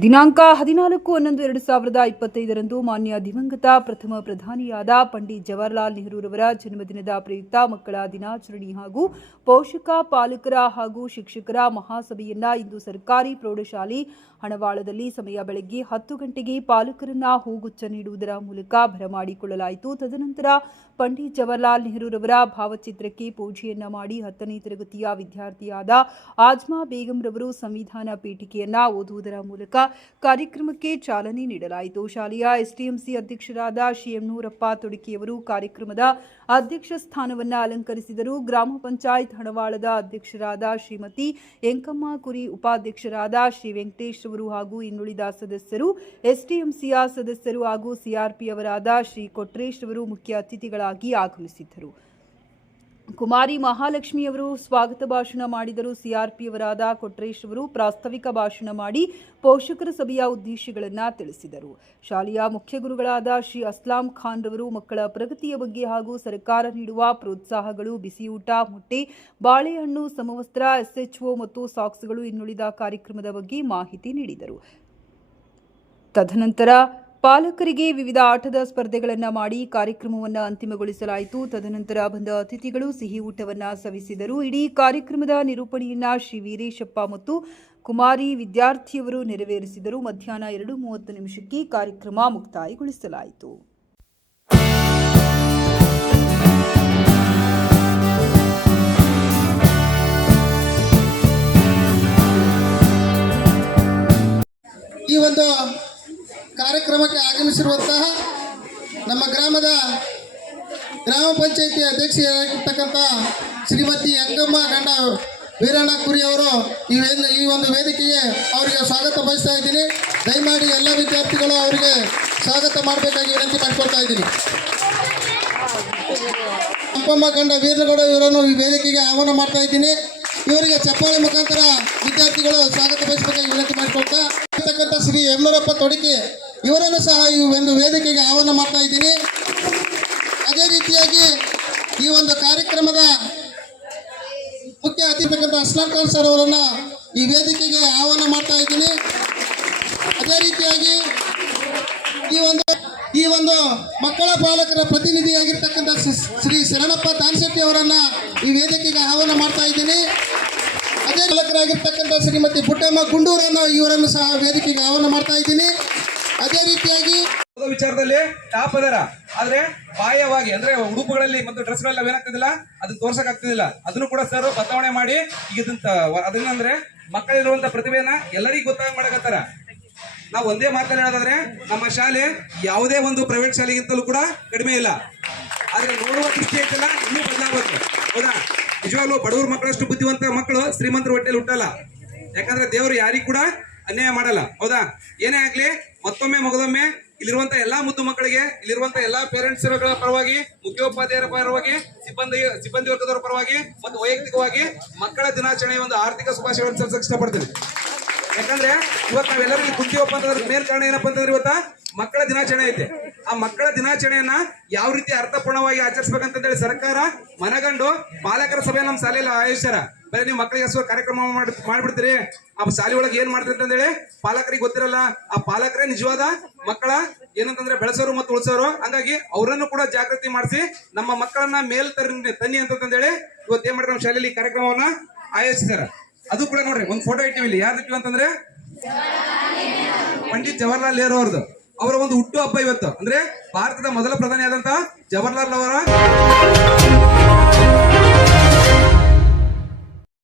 ದಿನಾಂಕ ಹದಿನಾಲ್ಕು ಹನ್ನೊಂದು ಎರಡು ಸಾವಿರದ ಇಪ್ಪತ್ತೈದರಂದು ಮಾನ್ಯ ದಿವಂಗತ ಪ್ರಥಮ ಪ್ರಧಾನಿಯಾದ ಪಂಡಿತ್ ಜವಾಹರ್ಲಾಲ್ ನೆಹರೂರವರ ಜನ್ಮದಿನದ ಪ್ರಯುಕ್ತ ಮಕ್ಕಳ ದಿನಾಚರಣೆ ಹಾಗೂ ಪೋಷಕ ಪಾಲಕರ ಹಾಗೂ ಶಿಕ್ಷಕರ ಮಹಾಸಭೆಯನ್ನ ಇಂದು ಸರ್ಕಾರಿ ಪ್ರೌಢಶಾಲೆ ಹಣವಾಳದಲ್ಲಿ ಸಮಯ ಬೆಳಗ್ಗೆ ಹತ್ತು ಗಂಟೆಗೆ ಪಾಲಕರನ್ನ ಹೂಗುಚ್ಚ ನೀಡುವುದರ ಮೂಲಕ ಬರಮಾಡಿಕೊಳ್ಳಲಾಯಿತು ತದನಂತರ ಪಂಡಿತ್ ಜವಾಹರ್ಲಾಲ್ ನೆಹರೂರವರ ಭಾವಚಿತ್ರಕ್ಕೆ ಪೂಜೆಯನ್ನ ಮಾಡಿ ಹತ್ತನೇ ತರಗತಿಯ ವಿದ್ಯಾರ್ಥಿಯಾದ ಆಜ್ಮಾ ಬೇಗಂರವರು ಸಂವಿಧಾನ ಪೀಠಿಕೆಯನ್ನ ಓದುವುದರ ಮೂಲಕ ಕಾರ್ಯಕ್ರಮಕ್ಕೆ ಚಾಲನೆ ನೀಡಲಾಯಿತು. ಶಾಲೆಯ ಎಸ್ಟಿಎಂಸಿ ಅಧ್ಯಕ್ಷರಾದ ಶ್ರೀ ಎಮ್ನೂರಪ್ಪ ತೊಡಿಕೆಯವರು ಕಾರ್ಯಕ್ರಮದ ಅಧ್ಯಕ್ಷ ಸ್ಥಾನವನ್ನು ಅಲಂಕರಿಸಿದರು. ಗ್ರಾಮ ಪಂಚಾಯತ್ ಹಣವಾಳದ ಅಧ್ಯಕ್ಷರಾದ ಶ್ರೀಮತಿ ಎಂಕಮ್ಮ, ಕುರಿ ಉಪಾಧ್ಯಕ್ಷರಾದ ಶ್ರೀ ವೆಂಕಟೇಶ್ ಅವರು ಹಾಗೂ ಇನ್ನುಳಿದ ಸದಸ್ಯರು ಎಸ್ಟಿಎಂಸಿಯ ಸದಸ್ಯರು ಹಾಗೂ ಸಿಆರ್ಪಿ ಅವರಾದ ಶ್ರೀ ಕೊಟ್ರೇಶ್ ಅವರು ಮುಖ್ಯ ಅತಿಥಿಗಳಾಗಿ ಆಗಮಿಸಿದ್ದರು. ಕುಮಾರಿ ಮಹಾಲಕ್ಷ್ಮಿಯವರು ಸ್ವಾಗತ ಭಾಷಣ ಮಾಡಿದರು. ಸಿಆರ್ಪಿಯವರಾದ ಕೊಟ್ರೇಶ್ ಅವರು ಪ್ರಾಸ್ತಾವಿಕ ಭಾಷಣ ಮಾಡಿ ಪೋಷಕರ ಸಭೆಯ ಉದ್ದೇಶಗಳನ್ನು ತಿಳಿಸಿದರು. ಶಾಲೆಯ ಮುಖ್ಯ ಗುರುಗಳಾದ ಶ್ರೀ ಅಸ್ಲಾಂ ಖಾನ್ ರವರು ಮಕ್ಕಳ ಪ್ರಗತಿಯ ಬಗ್ಗೆ ಹಾಗೂ ಸರ್ಕಾರ ನೀಡುವ ಪ್ರೋತ್ಸಾಹಗಳು, ಬಿಸಿಯೂಟ, ಮೊಟ್ಟೆ, ಬಾಳೆಹಣ್ಣು, ಸಮವಸ್ತ್ರ, ಎಸ್ಎಚ್ಒ ಮತ್ತು ಸಾಕ್ಸ್ಗಳು ಇನ್ನುಳಿದ ಕಾರ್ಯಕ್ರಮದ ಬಗ್ಗೆ ಮಾಹಿತಿ ನೀಡಿದರು. ತದನಂತರ ಪಾಲಕರಿಗೆ ವಿವಿಧ ಆಟದ ಸ್ಪರ್ಧೆಗಳನ್ನು ಮಾಡಿ ಕಾರ್ಯಕ್ರಮವನ್ನು ಅಂತಿಮಗೊಳಿಸಲಾಯಿತು. ತದನಂತರ ಬಂದ ಅತಿಥಿಗಳು ಸಿಹಿ ಊಟವನ್ನು ಸವಿಸಿದರು. ಇಡೀ ಕಾರ್ಯಕ್ರಮದ ನಿರೂಪಣೆಯನ್ನ ಶ್ರೀ ವೀರೇಶಪ್ಪ ಮತ್ತು ಕುಮಾರಿ ವಿದ್ಯಾರ್ಥಿಯವರು ನೆರವೇರಿಸಿದರು. ಮಧ್ಯಾಹ್ನ ಎರಡು ಮೂವತ್ತು ನಿಮಿಷಕ್ಕೆ ಕಾರ್ಯಕ್ರಮ ಮುಕ್ತಾಯಗೊಳಿಸಲಾಯಿತು. ಈ ಒಂದು ಕಾರ್ಯಕ್ರಮಕ್ಕೆ ಆಗಮಿಸಿರುವಂತಹ ನಮ್ಮ ಗ್ರಾಮದ ಗ್ರಾಮ ಪಂಚಾಯಿತಿ ಅಧ್ಯಕ್ಷರಾಗಿರ್ತಕ್ಕಂಥ ಶ್ರೀಮತಿ ಅಂಗಮ್ಮ ಗಂಡ ವೀರಣ್ಣ ಕುರಿ ಅವರು ಈ ಈ ಒಂದು ವೇದಿಕೆಗೆ ಅವರಿಗೆ ಸ್ವಾಗತ ಬಯಸ್ತಾ ಇದ್ದೀನಿ. ದಯಮಾಡಿ ಎಲ್ಲ ವಿದ್ಯಾರ್ಥಿಗಳು ಅವರಿಗೆ ಸ್ವಾಗತ ಮಾಡಬೇಕಾಗಿ ವಿನಂತಿ ಮಾಡ್ಕೊಳ್ತಾ ಇದ್ದೀನಿ. ಅಪ್ಪಮ್ಮ ಗಂಡ ವೀರಗೌಡ ಇವರನ್ನು ಈ ವೇದಿಕೆಗೆ ಆಹ್ವಾನ ಮಾಡ್ತಾ ಇದ್ದೀನಿ. ಇವರಿಗೆ ಚಪ್ಪಾಳೆ ಮುಖಾಂತರ ವಿದ್ಯಾರ್ಥಿಗಳು ಸ್ವಾಗತ ಬಯಸಬೇಕಾಗಿ ವಿನಂತಿ ಮಾಡಿಕೊಳ್ತಾ ಇರ್ತಕ್ಕಂಥ ಶ್ರೀ ಯಮ್ಮರಪ್ಪ ತೊಡಿಕೆ ಇವರನ್ನು ಸಹ ಈ ಒಂದು ವೇದಿಕೆಗೆ ಆಹ್ವಾನ ಮಾಡ್ತಾ ಇದ್ದೀನಿ. ಅದೇ ರೀತಿಯಾಗಿ ಈ ಒಂದು ಕಾರ್ಯಕ್ರಮದ ಮುಖ್ಯ ಅತಿಥಿಗಂತ ಅಸ್ಲಾಂ ಖಾನ್ ಸರ್ ಅವರನ್ನ ಈ ವೇದಿಕೆಗೆ ಆಹ್ವಾನ ಮಾಡ್ತಾ ಇದ್ದೀನಿ. ಅದೇ ರೀತಿಯಾಗಿ ಈ ಒಂದು ಈ ಒಂದು ಮಕ್ಕಳ ಪಾಲಕರ ಪ್ರತಿನಿಧಿಯಾಗಿರ್ತಕ್ಕಂಥ ಶ್ರೀ- ಶ್ರೀ ಶರಣಪ್ಪ ತಾನ್ಶೆಟ್ಟಿ ಅವರನ್ನ ಈ ವೇದಿಕೆಗೆ ಆಹ್ವಾನ ಮಾಡ್ತಾ ಇದ್ದೀನಿ. ಅದೇ ಪಾಲಕರಾಗಿರ್ತಕ್ಕಂಥ ಶ್ರೀಮತಿ ಪುಟ್ಟಮ್ಮ ಗುಂಡೂರನ್ನು ಇವರನ್ನು ಸಹ ವೇದಿಕೆಗೆ ಆಹ್ವಾನ ಮಾಡ್ತಾ ಇದ್ದೀನಿ. ಅದೇ ರೀತಿಯಾಗಿ ವಿಚಾರದಲ್ಲಿ ಟಾಪ್ ಅದರ. ಆದ್ರೆ ಬಾಹ್ಯವಾಗಿ, ಅಂದ್ರೆ ಉಡುಪುಗಳಲ್ಲಿ ಮತ್ತು ಡ್ರೆಸ್ಗಳೆಲ್ಲ ಏನಾಗ್ತಿದಿಲ್ಲ? ಅದನ್ನ ತೋರ್ಸಕ್ ಆಗ್ತಿದಿಲ್ಲ ಅದನ್ನು ಕೂಡ ಸರ್ ಬದಲಾವಣೆ ಮಾಡಿ ಈಗ ಅದನ್ನಂದ್ರೆ ಮಕ್ಕಳಿರುವಂತ ಪ್ರತಿಭೆಯನ್ನ ಎಲ್ಲರಿಗೂ ಗೊತ್ತಾಗ ಮಾಡಕತ್ತಾರ. ನಾವು ಒಂದೇ ಮಾತನ್ನ ಹೇಳೋದಾದ್ರೆ, ನಮ್ಮ ಶಾಲೆ ಯಾವುದೇ ಒಂದು ಪ್ರೈವೇಟ್ ಶಾಲೆಗಿಂತಲೂ ಕೂಡ ಕಡಿಮೆ ಇಲ್ಲ. ಆದ್ರೆ ನೋಡುವ ದೃಷ್ಟಿ ಐತಲ್ಲ, ಇನ್ನೂ ಬದಲಾಗುತ್ತೆ ಹೌದಾ? ನಿಜವಾಗ್ಲೂ ಬಡವ್ರ ಮಕ್ಕಳಷ್ಟು ಬುದ್ಧಿವಂತ ಮಕ್ಕಳು ಶ್ರೀಮಂತರ ಹೊಟ್ಟೆಲಿ ಹುಟ್ಟಲ್ಲ. ಯಾಕಂದ್ರೆ ದೇವರು ಯಾರಿಗೂ ಕೂಡ ಅನ್ಯಾಯ ಮಾಡಲ್ಲ, ಹೌದಾ? ಏನೇ ಆಗ್ಲಿ, ಮತ್ತೊಮ್ಮೆ ಮಗದೊಮ್ಮೆ ಇಲ್ಲಿರುವಂತ ಎಲ್ಲಾ ಮುದ್ದು ಮಕ್ಕಳಿಗೆ, ಇಲ್ಲಿರುವಂತ ಎಲ್ಲಾ ಪೇರೆಂಟ್ಸ್ ಪರವಾಗಿ, ಮುಖ್ಯೋಪಾಧ್ಯಾಯರ ಪರವಾಗಿ, ಸಿಬ್ಬಂದಿ ಸಿಬ್ಬಂದಿ ವರ್ಗದವರ ಪರವಾಗಿ, ಮತ್ತು ವೈಯಕ್ತಿಕವಾಗಿ ಮಕ್ಕಳ ದಿನಾಚರಣೆಯ ಒಂದು ಆರ್ಥಿಕ ಶುಭಾಶಯವನ್ನು ಸಲ್ಲಿಸಕ್ಕೆ ಇಷ್ಟಪಡ್ತೀನಿ. ಯಾಕಂದ್ರೆ ಇವತ್ತು ನಾವೆಲ್ಲರಿಗೂ ಕುಂತೀವಪ್ಪ ಅಂತಂದ್ರೆ ಮೇನ್ ಕಾರಣ ಏನಪ್ಪ ಅಂತಂದ್ರೆ ಇವತ್ತ ಮಕ್ಕಳ ದಿನಾಚರಣೆ ಐತೆ. ಆ ಮಕ್ಕಳ ದಿನಾಚರಣೆಯನ್ನ ಯಾವ ರೀತಿ ಅರ್ಥಪೂರ್ಣವಾಗಿ ಆಚರಿಸ್ಬೇಕಂತಂದೇಳಿ ಸರ್ಕಾರ ಮನಗಂಡು ಪಾಲಕರ ಸಭೆ ನಮ್ಮ ಶಾಲೆಯಲ್ಲಿ ಆಯೋಜಿಸ್ಯಾರ. ಬರೀ ನೀವು ಮಕ್ಕಳಿಗೆ ಹಸುವ ಕಾರ್ಯಕ್ರಮ ಮಾಡಿ ಮಾಡ್ಬಿಡ್ತೀರಿ. ಆ ಶಾಲೆ ಒಳಗೆ ಏನ್ ಅಂತಂದೇಳಿ ಪಾಲಕರಿಗೆ ಗೊತ್ತಿರಲ್ಲ. ಆ ಪಾಲಕರೇ ನಿಜವಾದ ಮಕ್ಕಳ ಏನಂತಂದ್ರೆ ಬೆಳೆಸೋರು ಮತ್ತು ಉಳಿಸೋರು. ಹಂಗಾಗಿ ಅವರನ್ನು ಕೂಡ ಜಾಗೃತಿ ಮಾಡಿಸಿ ನಮ್ಮ ಮಕ್ಕಳನ್ನ ಮೇಲ್ ತರ ತನ್ನಿ ಅಂತಂದೇಳಿ ಇವತ್ತು ಏನ್ ನಮ್ಮ ಶಾಲೆಯಲ್ಲಿ ಕಾರ್ಯಕ್ರಮವನ್ನ ಆಯೋಜಿಸಿದ್ದಾರೆ ಅದು ಕೂಡ ನೋಡ್ರಿ, ಒಂದು ಫೋಟೋ ಇಟ್ಟಿವಿ ಇಲ್ಲಿ. ಯಾರು ಇಟ್ಟಿವಿ ಅಂತಂದ್ರೆ? ಪಂಡಿತ್ ಜವಾಹರ್ಲಾಲ್ ನೆಹರು ಅವ್ರದ್ದು. ಅವರ ಒಂದು ಹುಟ್ಟು ಹಬ್ಬ ಇವತ್ತು. ಅಂದ್ರೆ ಭಾರತದ ಮೊದಲ ಪ್ರಧಾನಿ ಆದಂತ ಜವಾಹರ್ಲಾಲ್ ಅವರ